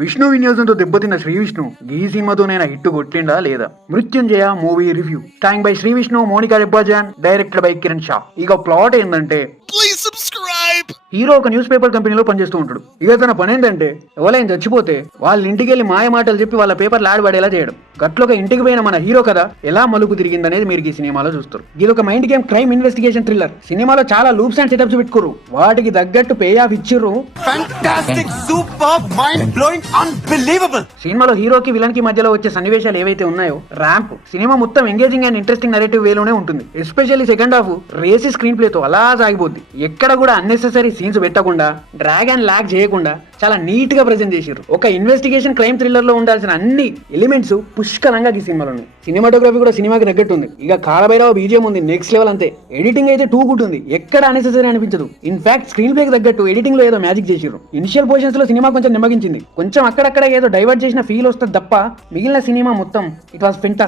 విష్ణు విన్యాసంతో దెబ్బతిన్న శ్రీ విష్ణు ఈ సినిమాతోనైనా హిట్ కొట్టిండా లేదా? Mrityunjaya movie review starring by Sri Vishnu, Monica Reba John, directed by Kiran Shah. ఇక ప్లాట్ ఏంటంటే, హీరో ఒక న్యూస్ పేపర్ కంపెనీలో పనిచేస్తూ ఉంటాడు. ఇక తన పని ఏంటంటే, ఎవరైనా చచ్చిపోతే వాళ్ళ ఇంటికి వెళ్ళి మాయ మాటలు చెప్పి వాళ్ళ పేపర్లు ఆడబడేలా చేయడం. గట్లోక ఇంటికి పోయిన మన హీరో కథ ఎలా మలుపు తిరిగిందనేది మీరు ఈ సినిమాలో చూస్తారు. ఇది ఒక mind game crime investigation thriller. సినిమాలో చాలా లూప్స్ అండ్ సెటప్స్ పెట్టుకోరు, వాటికి తగ్గట్టు పే ఆఫ్ ఇచ్చిర్రు. సినిమాలో హీరోకి విలన్ కి మధ్యలో వచ్చే సన్నివేశాలు ఏవైతే ఉన్నాయో, ర్యాంప్ సినిమా మొత్తం ఎంగేజింగ్ అండ్ ఇంట్రెస్టింగ్ నెరేటివ్ వేలోనే ఉంటుంది. Especially second half racy screenplay తో అలా సాగిపోద్ది. ఎక్కడ కూడా అన్నెసెసరీ సీన్స్ పెట్టకుండా, డ్రాగ్ అండ్ లాగ్ చేయకుండా చాలా నీట్ గా ప్రెజెంట్ చేశారు. ఒక ఇన్వెస్టిగేషన్ క్రైమ్ థ్రిల్లర్ లో ఉండాల్సిన అన్ని ఎలిమెంట్స్ పుష్కలంగా ఈ సినిమాలో ఉన్నాయి. సినిమాటోగ్రఫీ కూడా సినిమాకి తగ్గట్టు ఉంది. ఇక కాలభైరవ బీజిఎం ఉంది, నెక్స్ట్ లెవెల్ అంతే. ఎడిటింగ్ అయితే టూ గుడ్ ఉంది, ఎక్కడ అన్నెసెసరీ అనిపించదు. ఇన్ఫాక్ట్ స్క్రీన్ ప్లేకి తగ్గట్టు ఎడిటింగ్ లో ఏదో మ్యాజిక్ చేశారు. ఇనిషియల్ పొజిషన్స్ లో సినిమా కొంచెం నిమ్మగించింది, కొంచెం అక్కడక్కడ ఏదో డైవర్ట్ చేసిన ఫీల్ వస్తుంది తప్ప మిగిలిన సినిమా మొత్తం ఇట్ వాస్ ఫెంటాస్టిక్.